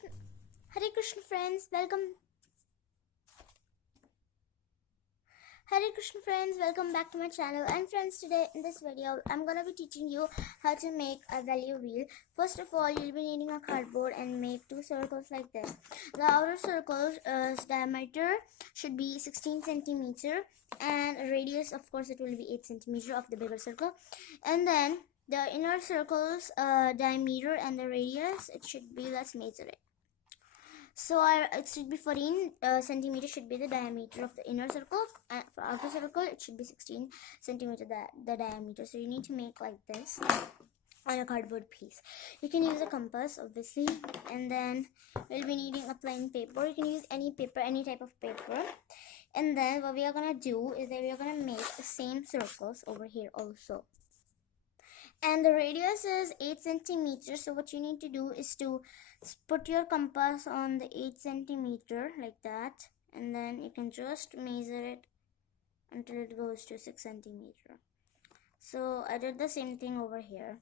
Hare Krishna friends, welcome. Hare Krishna friends, welcome back to my channel. And friends, today in this video, I'm gonna be teaching you how to make a value wheel. First of all, you'll be needing a cardboard and make two circles like this. The outer circle's diameter should be 16 centimeter, and radius, of course, it will be 8 centimeter of the bigger circle. And then the inner circle's diameter and the radius, it should be, let's measure it. So it should be 14 centimeters should be the diameter of the inner circle, and for outer circle it should be 16 centimeter the diameter. So you need to make like this on a cardboard piece. You can use a compass obviously, and then we'll be needing a plain paper. You can use any paper, any type of paper. And then what we are gonna do is that we are gonna make the same circles over here also. And the radius is 8 centimeters. So what you need to do is to put your compass on the 8 centimeter like that, and then you can just measure it until it goes to 6 centimeter. So I did the same thing over here.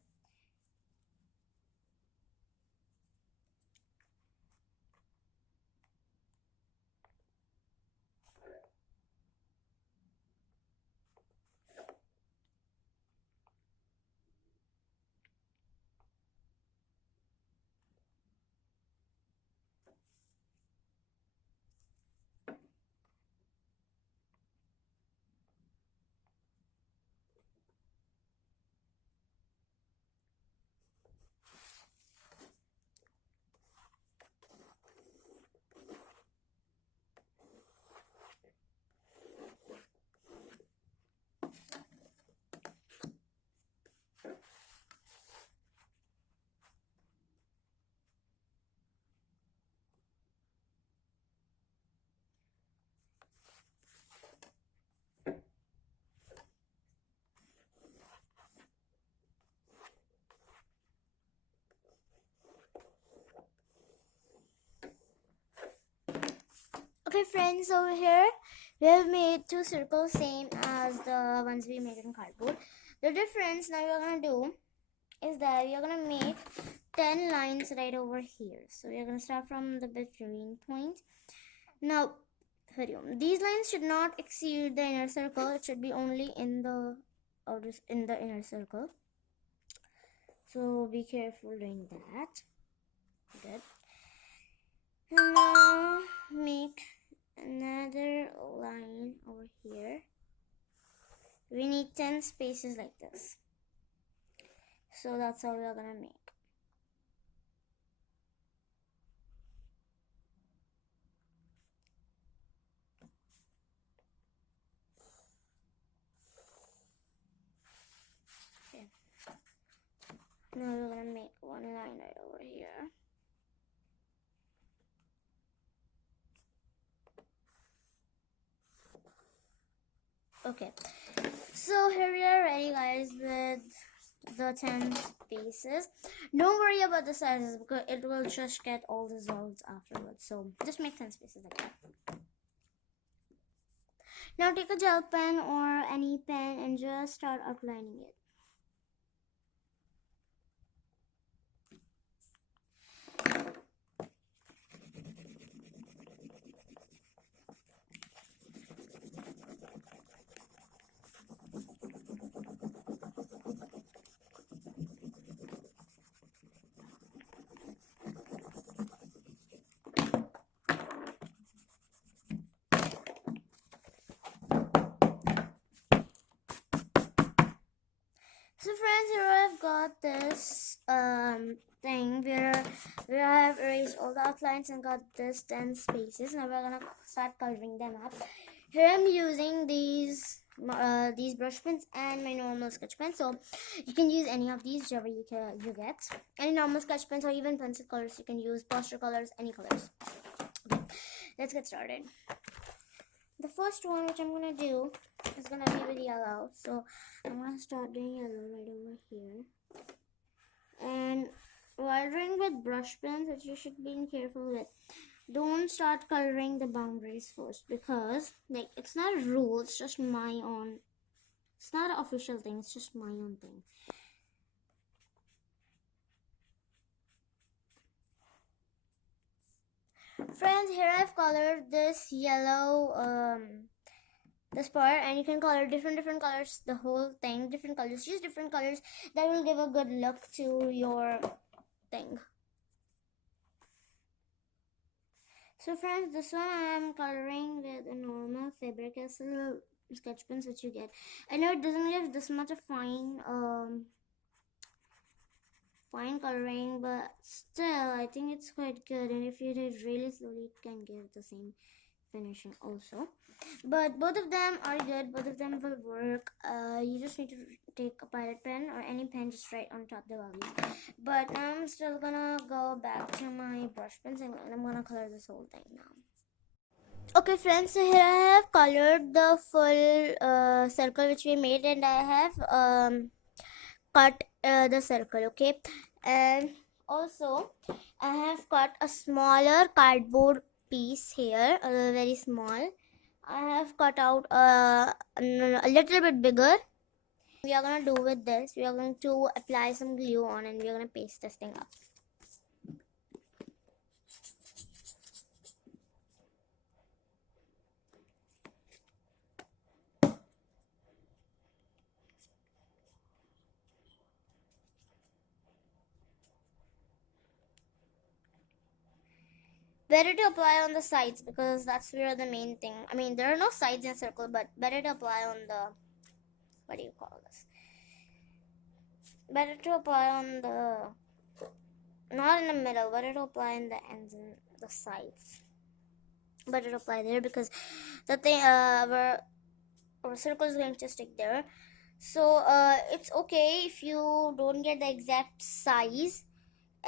Okay friends, over here we have made two circles same as the ones we made in cardboard. The difference now we're gonna do is that we are gonna make 10 lines right over here. So we are gonna start from the between point. Now these lines should not exceed the inner circle. It should be only in the inner circle. So be careful doing that. Good. And now make another line over here. We need 10 spaces like this. So that's all we're gonna make. Okay. Now we're gonna make one line right over here. Okay, so here we are ready guys with the 10 spaces. Don't worry about the sizes because it will just get all dissolved afterwards. So just make 10 spaces like that. Now take a gel pen or any pen and just start outlining it. So friends, here I've got this thing where I have erased all the outlines and got this 10 spaces. Now we're gonna start coloring them up. Here I'm using these brush pens and my normal sketch pen. So you can use any of these, whichever you get. Any normal sketch pens or even pencil colors. You can use poster colors, any colors. Okay, let's get started. The first one which I'm gonna do is gonna be with yellow. So I'm gonna start doing yellow right over here. And while drawing with brush pens, which you should be careful with, don't start coloring the boundaries first, because like it's not a rule, it's just my own, it's not an official thing, it's just my own thing. Friends, here I've colored this yellow this part, and you can color different colors, the whole thing, different colors, use different colors. That will give a good look to your thing. So friends, this one I am coloring with a normal Faber-Castell sketch pens which you get. I know it doesn't give this much of fine coloring, but still I think it's quite good, and if you do it really slowly it can give the same finishing also. But both of them are good, both of them will work. You just need to take a pilot pen or any pen, just write on top the values. But now I'm still gonna go back to my brush pens and I'm gonna color this whole thing now. Okay friends, so here I have colored the full circle which we made, and I have cut the circle, okay, and also I have cut a smaller cardboard piece here, very small. I have cut out a little bit bigger. We are gonna do with this, we are going to apply some glue on and we are gonna paste this thing up. Better to apply on the sides because that's where the main thing. I mean, there are no sides in a circle, but better to apply on the, what do you call this? Better to apply on the, not in the middle, better to apply in the ends and the sides. Better to apply there because the thing, our circle is going to stick there. So it's okay if you don't get the exact size,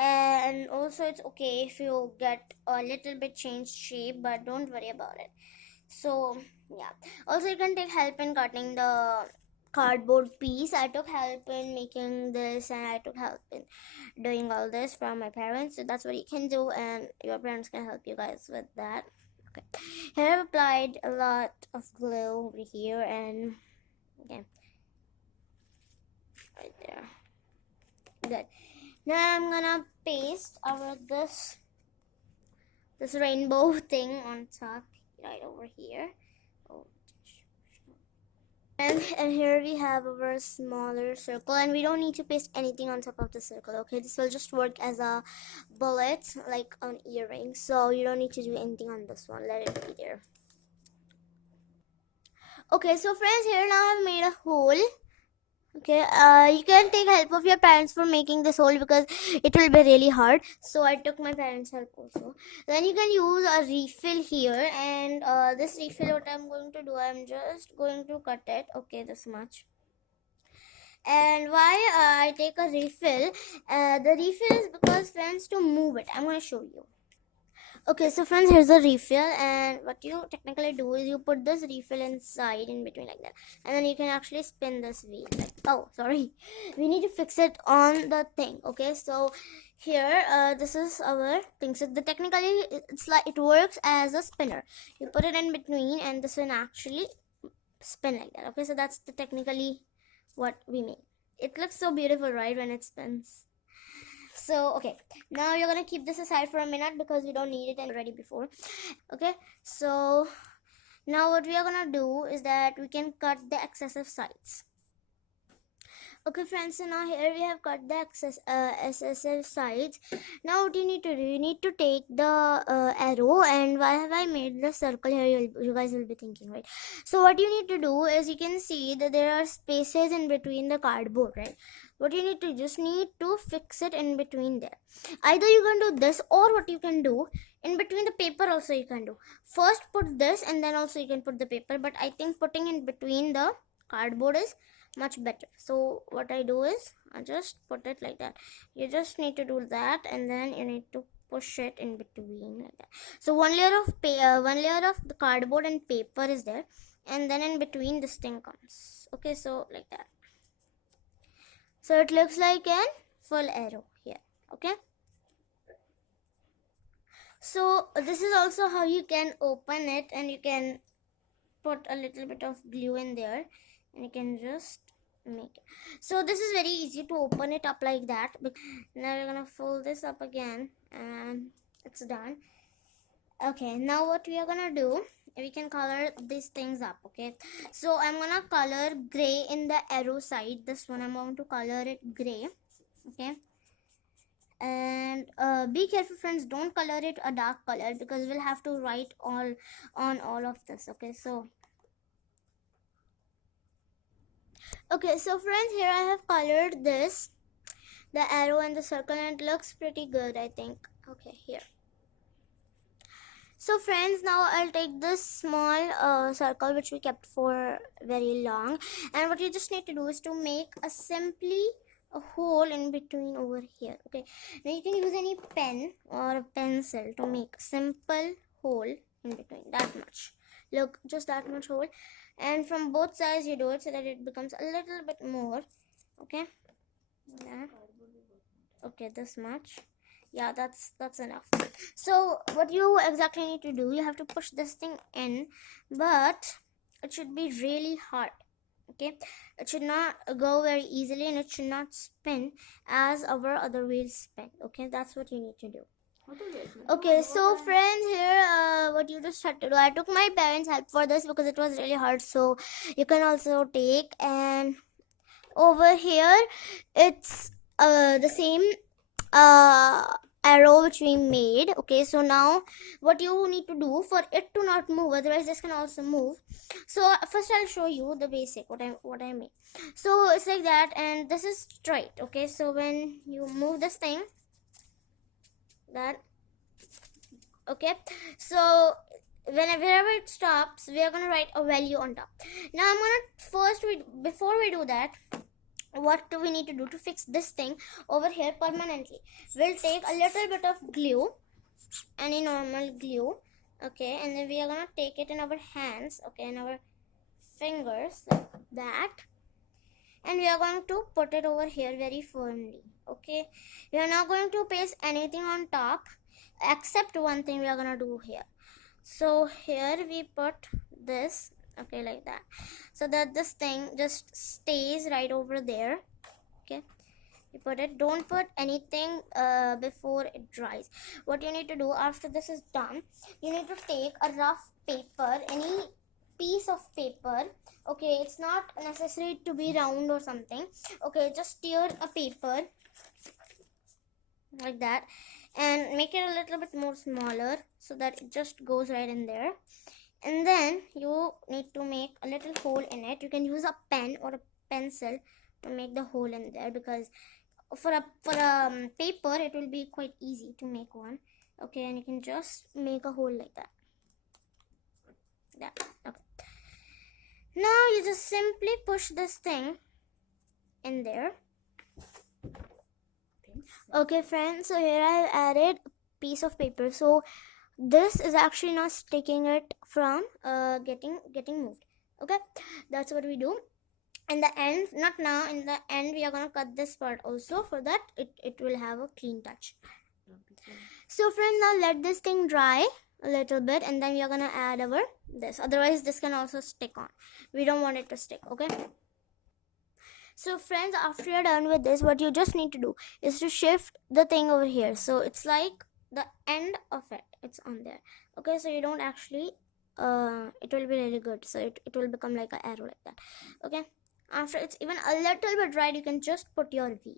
and also it's okay if you get a little bit changed shape, but don't worry about it. So yeah, also you can take help in cutting the cardboard piece. I took help in making this, and I took help in doing all this from my parents, so that's what you can do, and your parents can help you guys with that. Okay, here I've applied a lot of glue over here, and okay, right there, good. Now I'm gonna paste our this rainbow thing on top right over here. Oh. And here we have our smaller circle, and we don't need to paste anything on top of the circle, okay? This will just work as a bullet, like an earring, so you don't need to do anything on this one. Let it be there. Okay, so friends, here now I've made a hole. Okay, you can take help of your parents for making this hole because it will be really hard, so I took my parents' help also. Then you can use a refill here, and this refill, what I'm going to do, I'm just going to cut it, okay, this much. And why I take a refill, the refill is because friends, to move it, I'm going to show you. Okay, so friends, here's the refill, and what you technically do is you put this refill inside in between like that, and then you can actually spin this wheel like, oh sorry, we need to fix it on the thing. Okay, so here this is our thing. So the technically it's like it works as a spinner. You put it in between and this one actually spin like that. Okay, so that's the technically what we make. It looks so beautiful, right, when it spins. So okay, now you're gonna keep this aside for a minute because we don't need it already before. Okay, so now what we are gonna do is that we can cut the excessive sides. Okay friends, so now here we have cut the excessive sides. Now what you need to do, you need to take the arrow, and why have I made the circle here, you guys will be thinking, right? So what you need to do is, you can see that there are spaces in between the cardboard, right? What you need to just need to fix it in between there. Either you can do this, or what you can do, in between the paper also you can do. First put this and then also you can put the paper, but I think putting in between the cardboard is much better. So what I do is I just put it like that. You just need to do that, and then you need to push it in between like that. So one layer of the cardboard and paper is there, and then in between this thing comes. Okay, so like that. So it looks like a full arrow here. Okay, so this is also how you can open it, and you can put a little bit of glue in there, and you can just make it. So this is very easy to open it up like that. Now you're gonna fold this up again, and it's done. Okay, now what we are gonna do, we can color these things up. Okay, so I'm gonna color gray in the arrow side. This one I'm going to color it gray. Okay, and be careful friends, don't color it a dark color because we'll have to write all on all of this. Okay, so friends, here I have colored this, the arrow and the circle, and it looks pretty good, I think. Okay, here. So friends, now I'll take this small circle which we kept for very long, and what you just need to do is to make a hole in between over here. Okay, now you can use any pen or a pencil to make a simple hole in between, that much. Look, just that much hole, and from both sides you do it so that it becomes a little bit more. Okay, yeah. Okay, this much. Yeah, that's enough. So what you exactly need to do, you have to push this thing in, but it should be really hard. Okay, it should not go very easily, and it should not spin as our other wheels spin. Okay, that's what you need to do. Okay, so friends, here what you just had to do, I took my parents' help for this because it was really hard, so you can also take. And over here it's the same arrow which we made. Okay, so now what you need to do for it to not move, otherwise this can also move. So first I'll show you the basic what I made. So it's like that, and this is straight. Okay, so when you move this thing, that, okay, so whenever it stops, we are gonna write a value on top. Now I'm gonna before we do that, what do we need to do to fix this thing over here permanently? We'll take a little bit of glue, any normal glue. Okay, and then we are gonna take it in our hands, okay, in our fingers, like that, and we are going to put it over here very firmly. Okay, we are not going to paste anything on top except one thing we are gonna do here. So here we put this, okay, like that, so that this thing just stays right over there. Okay, you put it, don't put anything before it dries. What you need to do after this is done, you need to take a rough paper, any piece of paper. Okay, it's not necessary to be round or something. Okay, just tear a paper like that and make it a little bit more smaller so that it just goes right in there. And then you need to make a little hole in it. You can use a pen or a pencil to make the hole in there, because for a paper it will be quite easy to make one. Okay, and you can just make a hole like that. Okay, now you just simply push this thing in there. Okay friends, so here I added a piece of paper, so this is actually not sticking it from getting moved. Okay, that's what we do. In the end, not now, in the end we are gonna cut this part also, for that it will have a clean touch. So friends, now let this thing dry a little bit, and then we are gonna add our this, otherwise this can also stick on. We don't want it to stick. Okay, so friends, after you're done with this, what you just need to do is to shift the thing over here, so it's like the end of it, it's on there. Okay, so you don't actually it will be really good, so it will become like an arrow like that. Okay, after it's even a little bit dried, you can just put your wheel.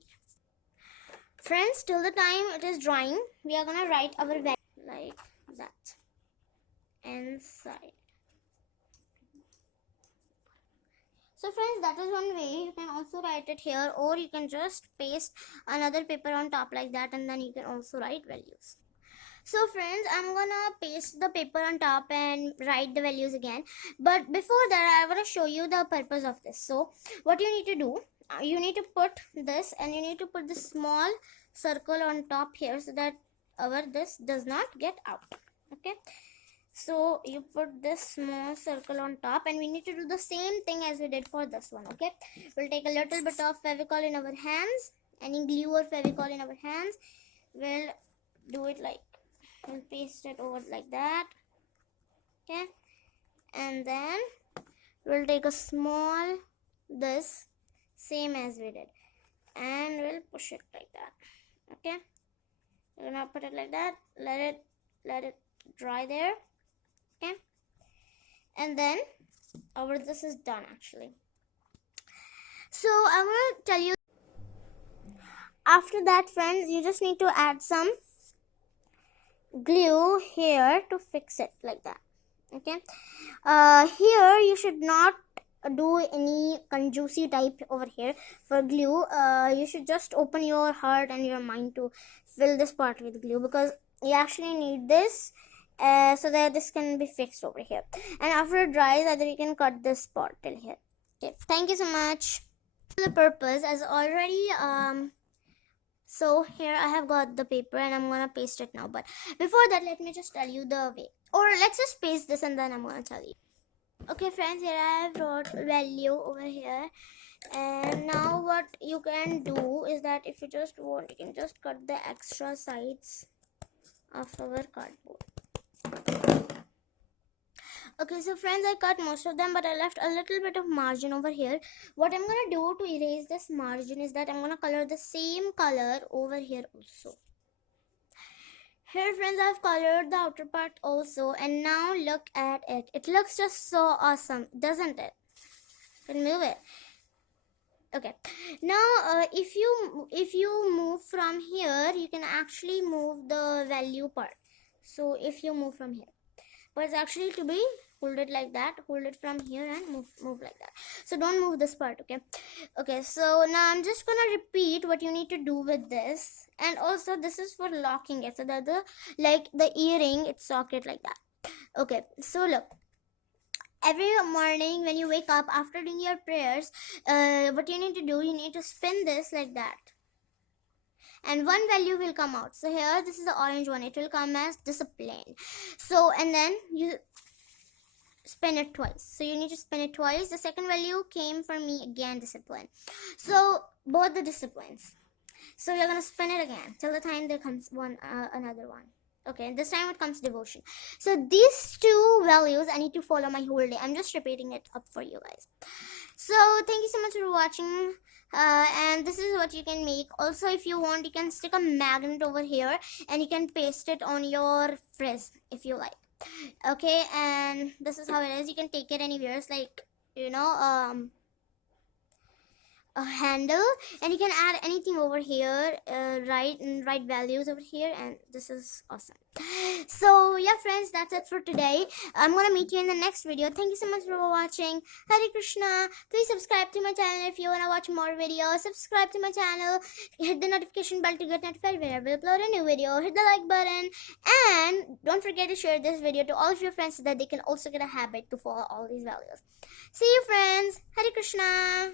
Friends, till the time it is drying, we are gonna write our value like that inside. So friends, that is one way. You can also write it here, or you can just paste another paper on top like that, and then you can also write values. So friends, I'm gonna paste the paper on top and write the values again, but before that I want to show you the purpose of this. So what you need to do, you need to put this, and you need to put this small circle on top here so that our this does not get out. Okay, so you put this small circle on top, and we need to do the same thing as we did for this one. Okay, we'll take a little bit of Fevicol in our hands, any glue or Fevicol in our hands. We'll do it like, we'll paste it over like that. Okay, and then we'll take a small this, same as we did, and we'll push it like that. Okay, we're gonna put it like that, let it dry there. Okay, and then our this is done actually. So I'm gonna tell you, after that friends, you just need to add some glue here to fix it like that. Okay, here you should not do any conjuicy type over here for glue. You should just open your heart and your mind to fill this part with glue, because you actually need this so that this can be fixed over here. And after it dries, either you can cut this part till here. Okay, thank you so much. For the purpose, as already so here I have got the paper and I'm gonna paste it now. But before that, let me just tell you the way, or let's just paste this and then I'm gonna tell you. Okay friends, here I have wrote value over here, and now what you can do is that if you just want, you can just cut the extra sides of our cardboard. Okay, so friends, I cut most of them, but I left a little bit of margin over here. What I'm gonna do to erase this margin is that I'm gonna color the same color over here also. Here friends, I've colored the outer part also, and now look at it. It looks just so awesome, doesn't it? You can move it. Okay, now if you move from here, you can actually move the value part. So if you move from here, but it's actually to be hold it like that, hold it from here and move like that. So don't move this part. Okay, so now I'm just gonna repeat what you need to do with this, and also this is for locking it so that the earring, it's socket like that. Okay, so look, every morning when you wake up after doing your prayers, what you need to do, you need to spin this like that, and one value will come out. So here, this is the orange one, it will come as discipline. So, and then you spin it twice. So you need to spin it twice. The second value came for me again, discipline. So both the disciplines. So you're gonna spin it again till the time there comes another one. Okay, this time it comes devotion. So these two values I need to follow my whole day. I'm just repeating it up for you guys. So thank you so much for watching. And this is what you can make. Also, if you want, you can stick a magnet over here and you can paste it on your frizz if you like. Okay, and this is how it is. You can take it anywhere. It's like, a handle, and you can add anything over here, write values over here, and this is awesome. So yeah friends, that's it for today. I'm gonna meet you in the next video. Thank you so much for watching. Hare Krishna. Please subscribe to my channel if you want to watch more videos. Subscribe to my channel, hit the notification bell to get notified whenever I upload a new video. Hit the like button, and don't forget to share this video to all of your friends so that they can also get a habit to follow all these values. See you friends. Hare Krishna.